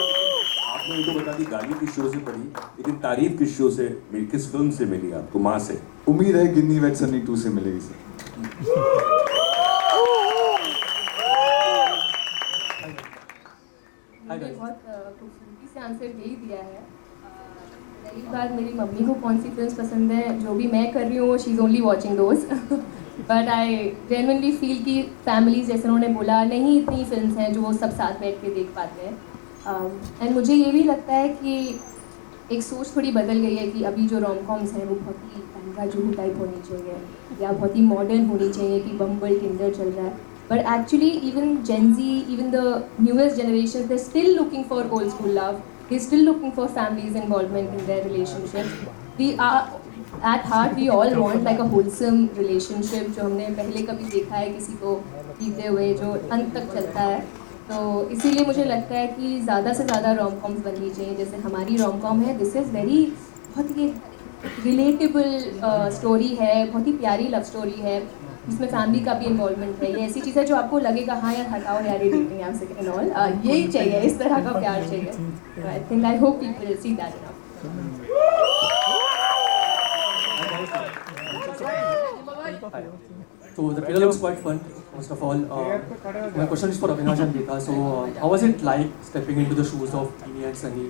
आपने ये तो बता दी गाली किस शो से पड़ी, लेकिन तारीफ किस शो से मिली, किस फिल्म से मिली आपको, माँ से? उम्मीद है गिन्नी वेड सन्नी 2 से मिलेगी सर। मैंने बहुत खूबसूरती से आंसर दे ही दिया है। रही बात मेरी मम्मी को कौन सी फिल्म्स पसंद है, जो भी मैं कर रही हूँ she is only watching those. But I genuinely feel कि फैमिलीज जैसे उन्होंने बोला नहीं इतनी फिल्म्स हैं जो वो सब साथ बैठ के देख पाते हैं। एंड मुझे ये भी लगता है कि एक सोच थोड़ी बदल गई है कि अभी जो रोम कॉम्स हैं वो बहुत ही तंगा जुहू टाइप होनी चाहिए या बहुत ही मॉडर्न होनी चाहिए कि बम्बल टिंडर चल रहा है। But actually, even Gen Z, even the newest generations, they're still looking for old school love. They're still looking for families' involvement in their relationships. We are, at heart, we all want like a wholesome relationship जो हमने पहले कभी देखा है किसी को जीते हुए जो अंत तक चलता है। तो इसीलिए मुझे लगता है कि ज़्यादा से ज़्यादा रोम कॉम्स बननी चाहिए। जैसे हमारी रोम कॉम है, दिस इज़ वेरी बहुत ही रिलेटेबल स्टोरी है, बहुत ही प्यारी लव स्टोरी है, इसमें फैमिली का भी इन्वॉल्वमेंट है। ये ऐसी चीज़ है जो आपको लगेगा हाँ यार हटाओ यार ये डेटिंग ऐप्स एंड ऑल, यही चाहिए, इस तरह का प्यार चाहिए। I think I hope people will see that enough. So the trailer looks quite fun. First of all, my question is for Avinash and Geeta. So how was it like stepping into the shoes of Ginny and Sunny,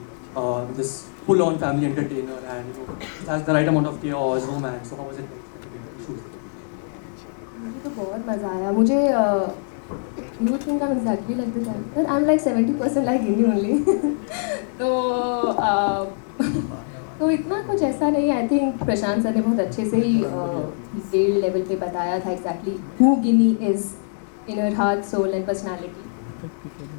this full-on family entertainer, and it has the right amount of chaos, romance. So how was it like stepping into the shoes? मुझे तो बहुत मज़ा आया। मुझे you think I'm exactly like the character? I'm like 70% like Ginny only. तो इतना कुछ ऐसा नहीं। आई थिंक प्रशांत सर ने बहुत अच्छे से ही डिटेल लेवल पे बताया था exactly who Ginny is in her heart, soul and personality.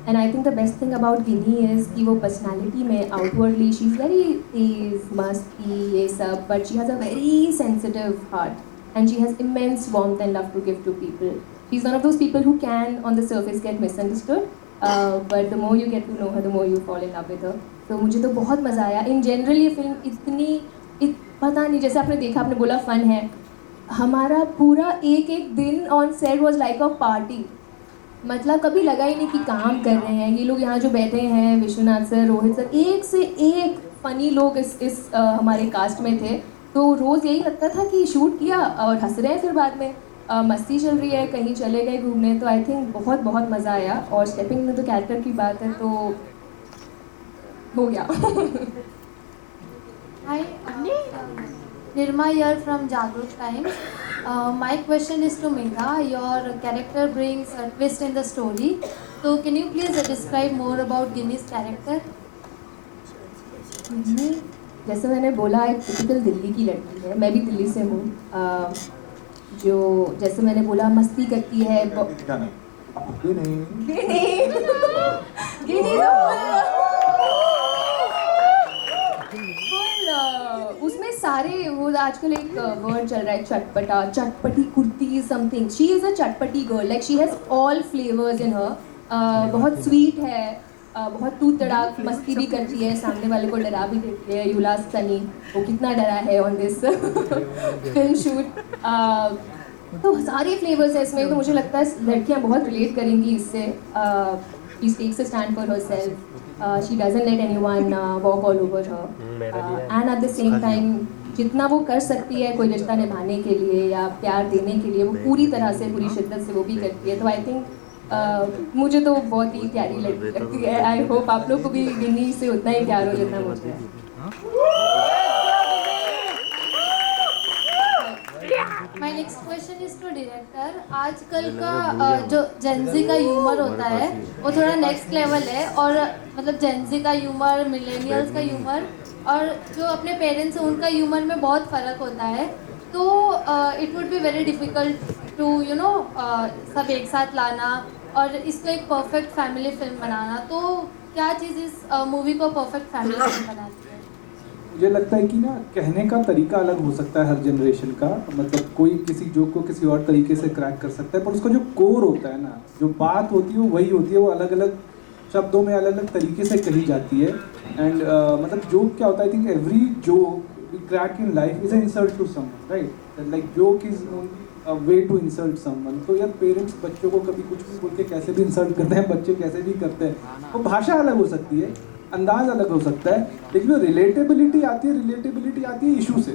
And I think the best thing about Ginny is कि वो पर्सनैलिटी में आउटवर्डली शी इज़ वेरी तेज मस्ती ये सब, but she has a very sensitive heart and she has immense warmth and love to give to people. She's one of those people who can on the surface get misunderstood, but the more you get to know her, the more you fall in love with her. तो मुझे तो बहुत मज़ा आया। इन जनरल ये फिल्म पता नहीं, जैसे आपने देखा, आपने बोला फ़न है, हमारा पूरा एक दिन on set was like a party. मतलब कभी लगा ही नहीं कि काम कर रहे हैं। ये लोग यहाँ जो बैठे हैं, विश्वनाथ सर, रोहित सर, एक से एक फ़नी लोग इस हमारे कास्ट में थे। तो रोज़ यही लगता था कि शूट किया और हंस रहे हैं, फिर बाद में मस्ती चल रही है, कहीं चले गए घूमने। तो आई थिंक बहुत मज़ा आया। और स्टेपिंग में तो कैरेक्टर की बात है तो हो गया। Hi, Nirma here from Jagrut Times. My question is to Megha. Your character brings a twist in the story. So can you please describe more about Ginny's character? जैसे मैंने बोला एक टिपिकल दिल्ली की लड़की है, मैं भी दिल्ली से हूँ, जो जैसे मैंने बोला मस्ती करती है। उसमें सारे वो आजकल एक वर्ड चल रहा है चटपटा, चटपटी kurti something. She is a चटपटी girl, like she has all flavours in her. बहुत स्वीट है, बहुत तू तड़ाक मस्ती भी करती है, सामने वाले को डरा भी देती है। युलास सनी वो कितना डरा है ऑन दिस फिल्म शूट। तो सारे फ्लेवर्स हैं इसमें। तो मुझे लगता है लड़कियां बहुत रिलेट करेंगी इससे। She takes a stand for herself, she doesn't let anyone walk all over her, and at the same time जितना वो कर सकती है कोई रिश्ता निभाने के लिए या प्यार देने के लिए, वो पूरी तरह से पूरी शिद्दत से वो भी करती है। तो आई थिंक मुझे तो बहुत ही प्यारी लगती है। आई होप आप लोग को भी गिनी से उतना ही प्यार हो जितना मुझे है। My next question is to director. आजकल का जो जेनजी का ह्यूमर होता है वो थोड़ा नेक्स्ट लेवल है, और मतलब जेनजी का ह्यूमर, मिलेनियल्स का ह्यूमर और जो अपने पेरेंट्स हैं उनका ह्यूमर में बहुत फ़र्क होता है। तो it would be very difficult to सब एक साथ लाना और इसको एक परफेक्ट फैमिली फिल्म बनाना। तो क्या चीज़ इस मूवी को परफेक्ट फैमिली फिल्म बनाती है? मुझे लगता है कि ना कहने का तरीका अलग हो सकता है हर जनरेशन का। मतलब कोई किसी जोक को किसी और तरीके से क्रैक कर सकता है, पर उसका जो कोर होता है ना, जो बात होती है वो वही होती है। वो अलग अलग शब्दों में अलग अलग तरीके से कही जाती है एंड मतलब जोक क्या होता है, I think every joke we crack in life is an insult to someone, right? Like joke is a way to insult someone. तो यार पेरेंट्स बच्चों को कभी कुछ भी बोल के कैसे भी इंसल्ट करते हैं, बच्चे कैसे भी करते हैं. वो भाषा अलग हो सकती है, अंदाज अलग हो सकता है, लेकिन जो रिलेटेबिलिटी आती है इशू से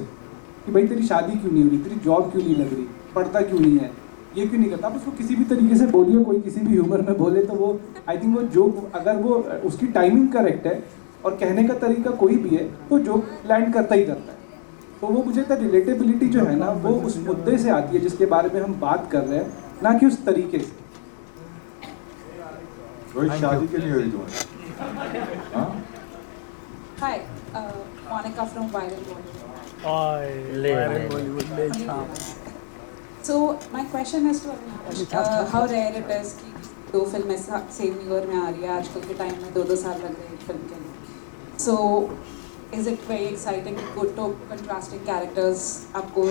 कि भाई तेरी शादी क्यों नहीं हो रही, तेरी जॉब क्यों नहीं लग रही, पढ़ता क्यों नहीं है, ये क्यों नहीं करता. आप उसको किसी भी तरीके से बोलिए, कोई किसी भी ह्यूमर में बोले तो वो आई थिंक वो जोक अगर वो उसकी टाइमिंग करेक्ट है और कहने का तरीका कोई भी है तो जोक लैंड करता ही करता है. तो वो मुझे लगता है रिलेटेबिलिटी जो है ना वो उस मुद्दे से आती है जिसके बारे में हम बात कर रहे हैं, ना कि उस तरीके से. रोहित, शादी क्यों नहीं हो रही तुम्हारी? हाँ? Hi, Monica from Viral Bollywood. Bollywood में छाप. So my question is to Avinash, how rare it is कि दो फिल्में सेम ईयर में आ रही है. आजकल के टाइम में 2-2 साल लग रहे हैं एक फिल्म के लिए. So is it very exciting कि good to contrasting characters आपको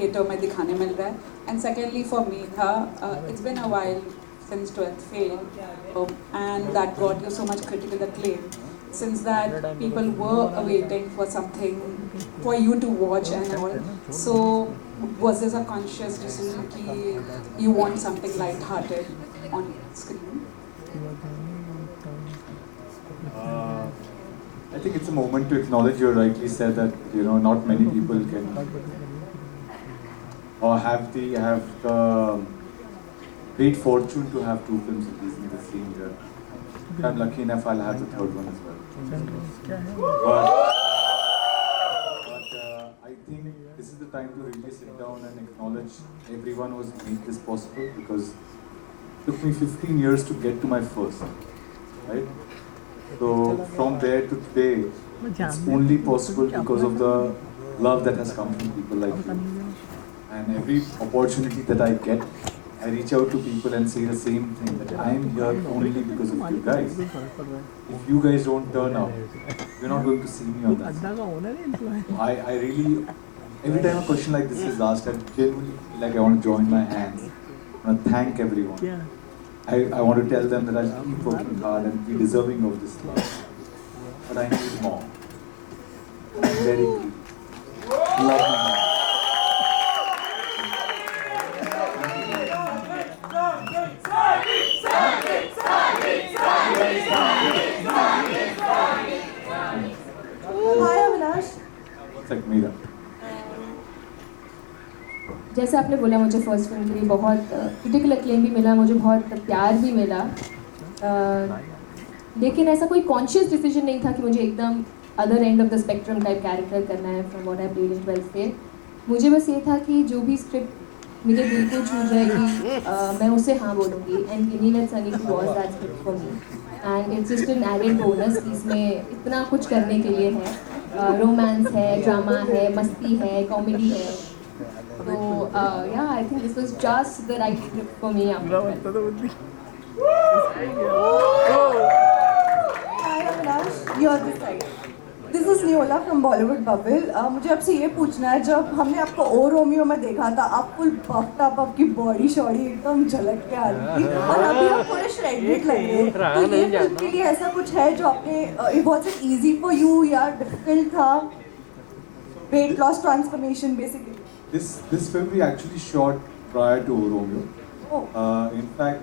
थिएटर में दिखाने मिल रहा है? And secondly for Megha, it's been a while since 12th failed and that got you so much critical acclaim. Since that, people were awaiting for something for you to watch and all. So, was this a conscious decision that you want something light-hearted on screen? I think it's a moment to acknowledge. You rightly said that not many people can or have the great fortune to have two films released in the same year. I'm lucky enough I'll have the third one as well. But I think this is the time to really sit down and acknowledge everyone who's made this possible, because it took me 15 years to get to my first, right? So from there to today, it's only possible because of the love that has come from people like you. And every opportunity that I get, I reach out to people and say the same thing, that I am here only because of you guys. If you guys don't turn up, you're not going to see me on that. I really, every time a question like this is asked, I genuinely feel like I want to join my hands. I want to thank everyone. I want to tell them that I'll keep working hard and be deserving of this love. But I need more. I'm very greedy. Love me more. Hi Avinash. It's like Meera. जैसे आपने बोला, मुझे फर्स्ट फिल्म के लिए बहुत क्रिटिकल एक्लेम भी मिला, मुझे बहुत प्यार भी मिला, लेकिन ऐसा कोई कॉन्शियस डिसीजन नहीं था कि मुझे एकदम other end of the spectrum type character करना है from what I played in 12th fail. मुझे बस ये था कि जो भी स्क्रिप्ट मेरे दिल को छू जाएगी मैं उसे हाँ बोलूँगी. And Ginny with Sunny was that script for me, and it's just an added bonus. इसमें इतना कुछ करने के लिए है, रोमांस है, ड्रामा है, मस्ती है, कॉमेडी है. So yeah, I think this was just the right script for me after that. Hi Avinash, you're this side. This is Neola from Bollywood Bubble. मुझे आपसे ये पूछना है, जब हमने आपको ओ रोमियो में देखा था, आप फुल पफ्ड अप, आपकी बॉडी शॉडी एकदम झलक के आ रही थी, और अभी आप थोड़े श्रेडेड लग रहे हैं. तो ये फिल्म के लिए ऐसा कुछ है जो आपने was it easy for you या डिफिकल्ट था? Weight loss transformation basically. This film we actually shot prior to O Romeo. Oh. In fact,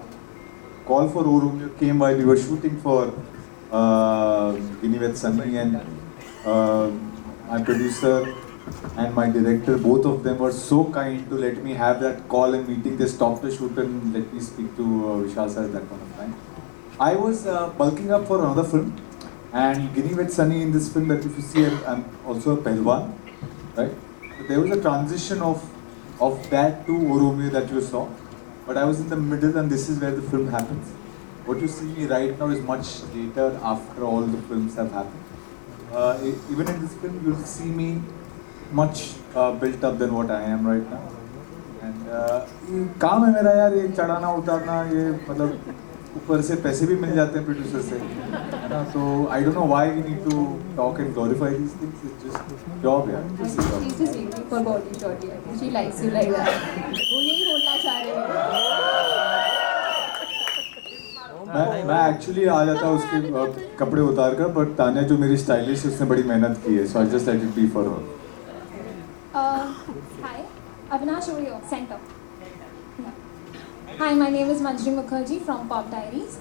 call for O Romeo came while we were shooting for Ginny with Sunny, and my producer and my director, both of them were so kind to let me have that call and meeting. They stopped the shoot and let me speak to Vishal sir at that point of time. I was bulking up for another film, and Ginny with Sunny in this film that if you see, I'm also a Pehlwan, right? So there was a transition of that to O Romeo that you saw, but I was in the middle, and this is where the film happens. What you see me right now is much later, after all the films have happened. Even in this film, you'll see me much built up than what I am right now. And काम है मेरा यार, ये चढ़ाना उतारना, ये मतलब ऊपर से पैसे भी मिल जाते हैं प्रोड्यूसर से, है ना. तो I don't know why we need to talk and glorify these things. It's just job यार. She's just waiting for body shorty. I think she likes you like that. वो यही बोलना चाह रहे हैं. मैं एक्चुअली आ जाता उसके कपड़े उतार कर, बट तान्या जो मेरी स्टाइलिश है उसने बड़ी मेहनत की है, so I just let it be for her. Hi, Avinash over here, center. Yeah. Hi, my name is Manjri Mukherjee from Pop Diaries.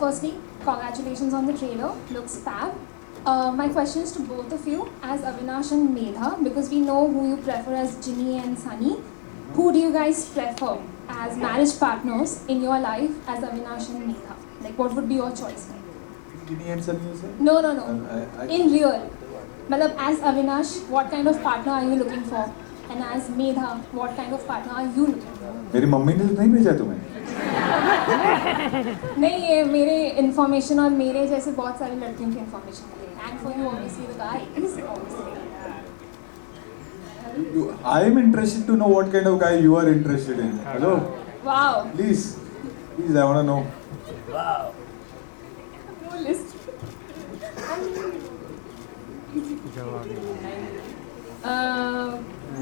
Firstly, congratulations on the trailer, looks fab. My question is to both of you as Avinash and Medha, because we know who you prefer as Ginny and Sunny. Who do you guys prefer as marriage partners in your life as Avinash and Medha? Like, what would be your choice? Ginny and Sunny, you said? No. In real. Matlab, as Avinash, what kind of partner are you looking for? And as Medha, what kind of partner are you looking for? मेरी मम्मी ने तो नहीं भेजा तुम्हें? नहीं, ये मेरे इन्फॉर्मेशन और मेरे जैसे बहुत सारी लड़कियों की इन्फॉर्मेशन है. And for you, obviously, the guy is obviously. I am interested to know what kind of guy you are interested in. Hello? Wow. Please, I want to know. Wow. No list.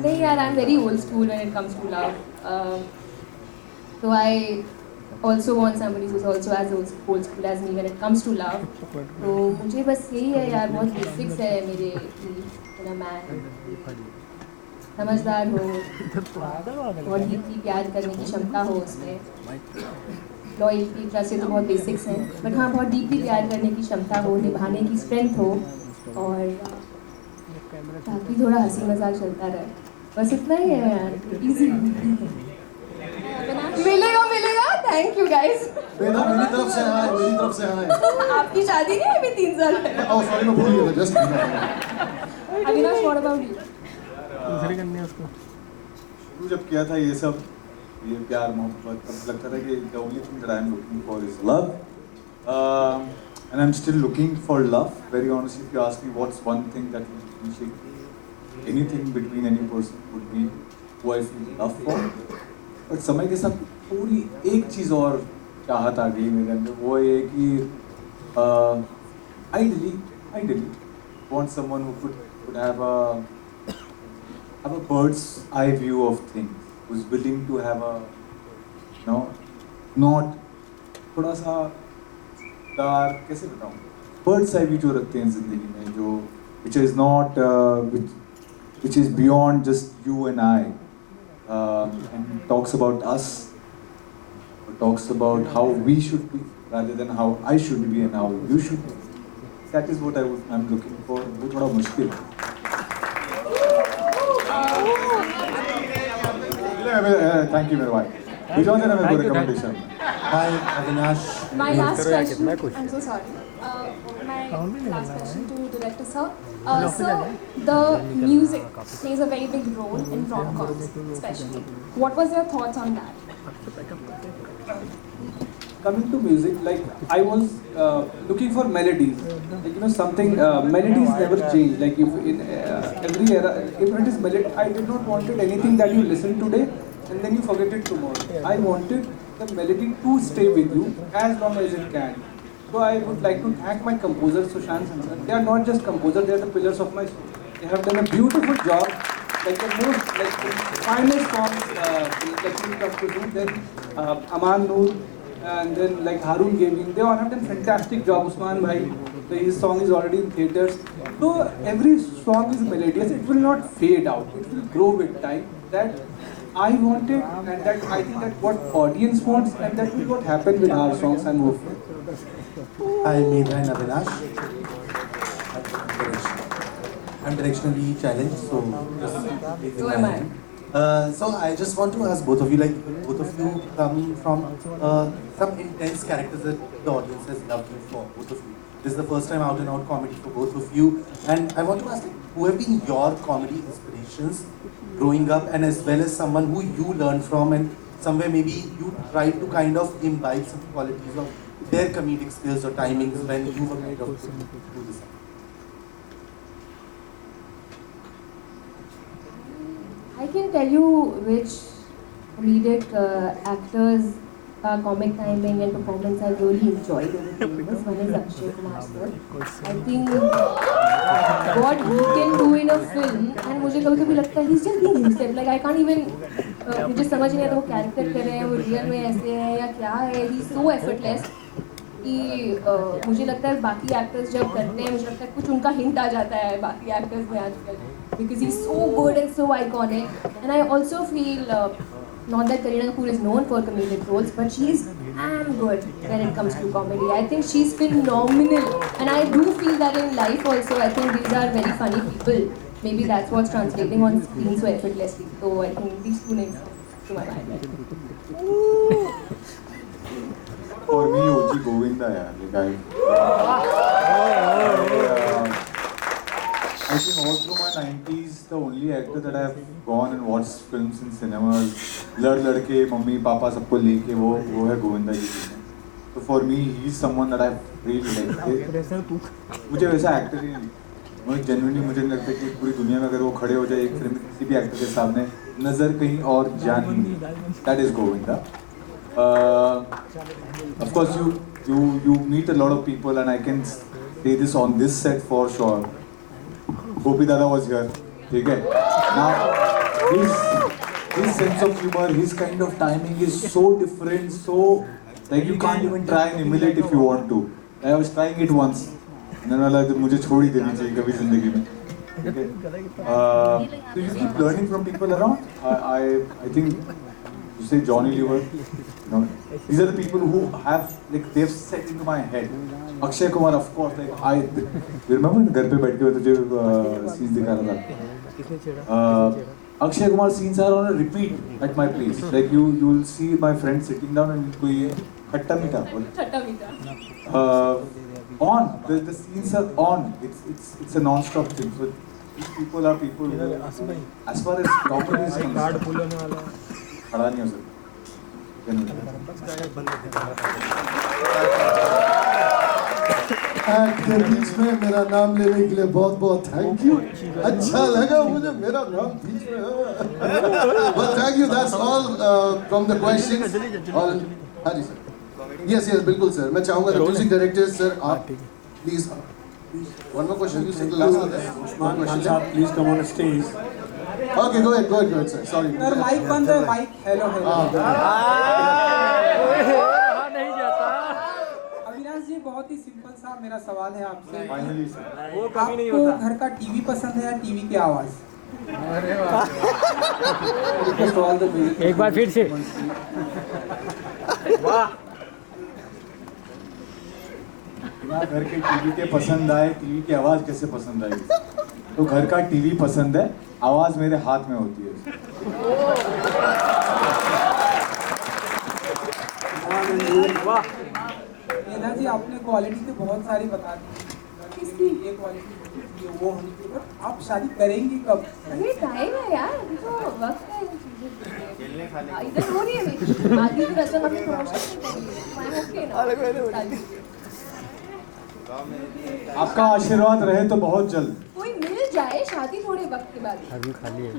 नहीं यार, I'm very old school when it comes to love. So I also want somebody who's also as old school as me when it comes to love. तो मुझे बस यही है यार, बहुत बेसिक्स है मेरे मैन, समझदार हो, बहुत डीपली प्यार करने की क्षमता हो उसमें, लॉयल्टी ट्रस्ट ये तो बहुत बेसिक्स हैं, बट हाँ बहुत डीपली प्यार करने की क्षमता हो, निभाने की स्ट्रेंथ हो, और ताकि थोड़ा हंसी मजाक चलता रहे, बस इतना ही है यार. इजी मिलेगा. Thank you guys. मेरी तरफ से हाय. आपकी शादी नहीं है अभी 3 साल में. ओह सॉरी, मैं भूल गया just. Avinash, what about you? शुरू जब किया था ये सब, ये प्यार मोहब्बत, तब लगता था कि the only thing that I am looking for is love, and I'm still looking for love. Very honestly, if you ask me what's one thing that will differentiate anything between any person, would be who I feel love for. But समय के साथ पूरी एक चीज़ और चाहत आ गई मेरे अंदर, वो ये कि ideally want someone who could have a bird's eye view of things, who's willing to have a not थोड़ा सा डार्क, कैसे बताऊँ, bird's eye view जो रखते हैं जिंदगी में, जो which is beyond just you and I, and talks about us, or talks about how we should be rather than how I should be and how you should be. That is what I'm looking for. वो थोड़ा मुश्किल है. Thank you मेरे भाई. Which one है मेरे को recommendation? Hi Avinash. My last question. I'm so sorry. My last question to director sir. Sir, the music plays a very big role in rom-coms, especially. What was your thoughts on that? Coming to music, like I was looking for melodies, like something melodies never change. Like if in every era, if it is melody, I did not wanted anything that you listen today and then you forget it tomorrow. I wanted the melody to stay with you as long as it can. So I would like to thank my composer Sushant Sansan. They are not just composers; they are the pillars of my soul. They have done a beautiful job, like the most, like the finest songs that we have produced. Then Aman Noor. And then like Harun Gaming, they all have done fantastic job. Usman Bhai, his song is already in theaters. So every song is melodious. It will not fade out. It will grow with time. That I wanted, and that I think that what audience wants, and that will what happen with our songs and hopeful. Hi Medha and Avinash. I'm directionally challenged, so So am I. So I just want to ask both of you, like both of you come from some intense characters that the audience has loved you for, both of you. This is the first time out and out comedy for both of you, and I want to ask, like, who have been your comedy inspirations growing up, and as well as someone who you learned from, and somewhere maybe you tried to kind of imbibe some qualities of their comedic skills or timings when you were kind of do this. I can tell you which comedic actors, comic timing and performance I really enjoyed over the years. One is Akshay Kumar sir. I think what he can do in a film, and मुझे कभी-कभी लगता है he's just being himself. Like I can't even मुझे समझ नहीं आता वो कैरेक्टर कर रहे हैं, वो रियल में ऐसे है या क्या है. He's so effortless. कि मुझे लगता है बाकी एक्टर्स जब करते हैं मुझे लगता है कुछ उनका हिंट आ जाता है बाकी एक्टर्स में आजकल because he so good and so iconic and I also feel not that Kareena Kapoor is known for comedic roles, but she's damn good when it comes to comedy. I think she's phenomenal, and I do feel that in life also. I think these are very funny people. Maybe that's what's translating on screen so effortlessly. So I think these two names come to my mind. For me, OG Govinda, yeah. I think all through my 90s, the only actor that I have gone and watched films in cinemas, लड़के मम्मी पापा सबको लेके वो है गोविंदा जी. So for me, he's someone that I really like. मुझे वैसा एक्टर ही नहीं. मुझे genuinely मुझे नहीं लगता कि पूरी दुनिया में अगर वो खड़े हो जाए एक फिल्म में किसी भी एक्टर के सामने नजर कहीं और जान ही नहीं. That is Govinda. Of course, you meet a lot of people, and I can say this on this set for sure. Gopi Dada was here. ठीक है. Now his sense of humor, his kind of timing is so different, so like you can't even try and emulate if you want to. I was trying it once, and then I like मुझे छोड़ ही देनी चाहिए कभी जिंदगी में. Okay. So you keep learning from people around. I think you say Johnny Lever. You know, these are the people who have like they've set into my head. Akshay Kumar, of course, like I remember घर पे बैठ के तुझे scenes दिखा रहा था. Akshay Kumar scenes are on a repeat at my place. Like you will see my friend sitting down and कोई खट्टा मीठा. On the scenes are on. It's a non-stop thing. So these people are people who, as far as comedy is concerned, खड़ा नहीं हो सकता. के बीच में मेरा नाम लेने के लिए बहुत बहुत थैंक यू. अच्छा लगा मुझे मेरा नाम बीच में. But thank you. That's all from the questions. All हाँ जी सर. Yes बिल्कुल सर. मैं चाहूँगा the music directors sir आप please one more question. You said the last one. Usman, please come on stage. Okay, go ahead sir. Sorry. Sir mike बंद है. Mic hello. अविनाश जी बहुत ही सिंपल सा मेरा सवाल है आपसे. आपको घर का टीवी पसंद है या टीवी की आवाज? एक बार फिर से. ना घर के टीवी के पसंद आए, टीवी की आवाज कैसे पसंद आएगी? तो घर का टीवी पसंद है, आवाज मेरे हाथ में होती है. नेहा जी आपने क्वालिटी तो बहुत सारी बता दी. ये क्वालिटी वो होनी चाहिए. आप शादी करेंगी कब? अरे टाइम है यार, अभी तो वक्त है इधर हो रही है मेरी आगे की रस्म अभी प्रमोशन नहीं करी है. आपका आशीर्वाद रहे तो बहुत जल्द. कोई मिल जाए शादी थोड़े वक्त के बाद. अभी खाली है.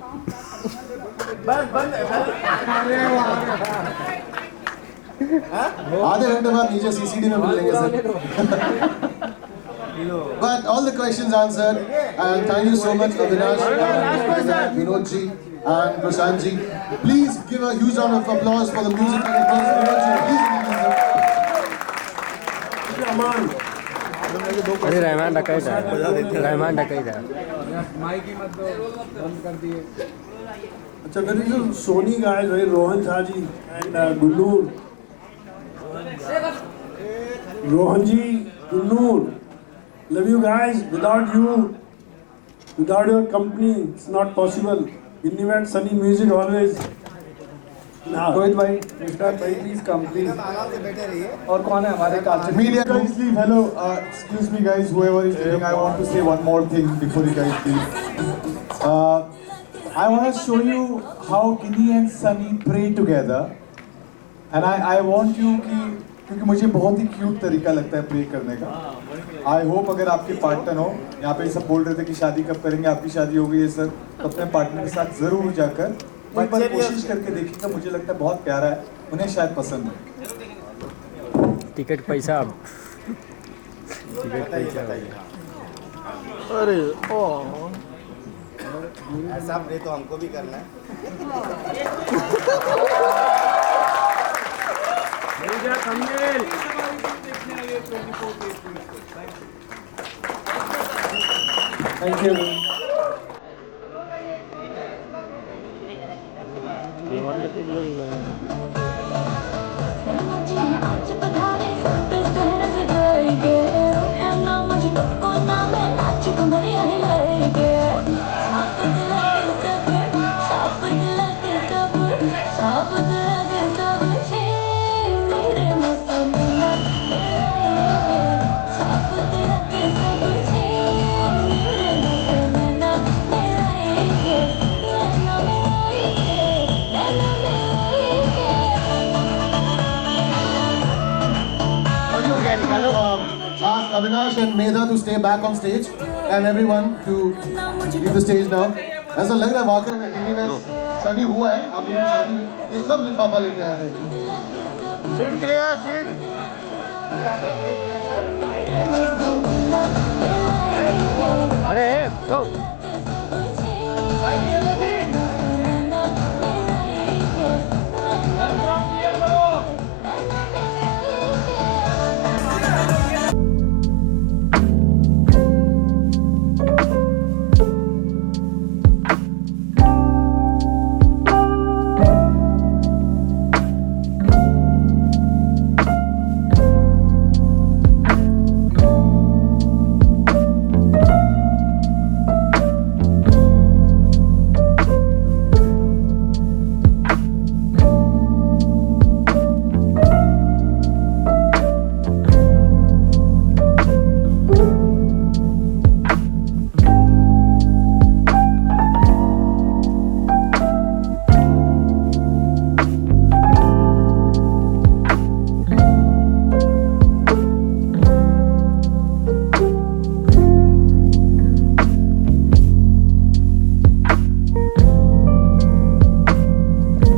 आधे घंटे बाद नीचे सीसीडी में मिल लेंगे sir. But all the questions answered, and thank you so much Avinash and Vinod ji and Prashant ji. Please give a huge round of applause for the music directors. Vinod ji, please. Aman. अरे रहमान डकैत है. रहमान डकैत है. माइक ही मत बंद कर दिए. अच्छा there is a Sony guys, right? Rohan Jha ji and Gunnur. Rohan ji, Gunnur. Love you guys. Without your company, it's not possible. Innovate Sunny Music always. Rohit भाई, मिस्टर भाई प्लीज कम प्लीज. और कौन है हमारे cast? Media guys leave. Hello, excuse me guys, whoever is leaving, I want to say one more thing before you guys leave. I want to show you how Ginny and Sunny pray together, and I want you कि क्योंकि मुझे बहुत ही क्यूट तरीका लगता है प्रे करने का. आई होप अगर आपके पार्टनर हो, यहाँ पे सब बोल रहे थे कि शादी कब करेंगे, आपकी शादी हो गई है सर, तो अपने पार्टनर के साथ जरूर जाकर एक बार कोशिश करके देखिएगा. मुझे लगता है बहुत प्यारा है, उन्हें शायद पसंद है. टिकट पैसा अब. टिकट पैसा. अरे ऐसा प्रे तो हमको भी करना है. Thank you. Ask Avinash and Medha to stay back on stage and everyone to leave the stage now. ऐसा लग रहा है वाकई में दिल्ली में शादी हुआ है, आप लोगों की शादी ये सब लिफाफा लेके आए हैं। अरे तो